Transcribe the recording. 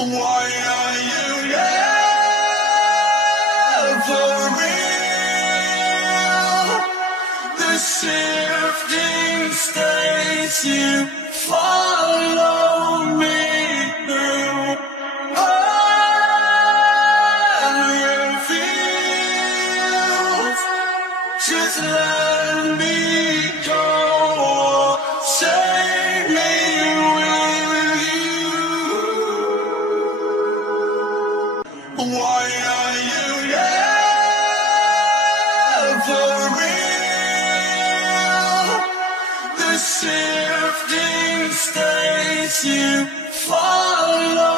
Why are you never real? The shifting states you follow me through. All feels. Just let me go. Save me with you. Why are you never real? The shifting states you follow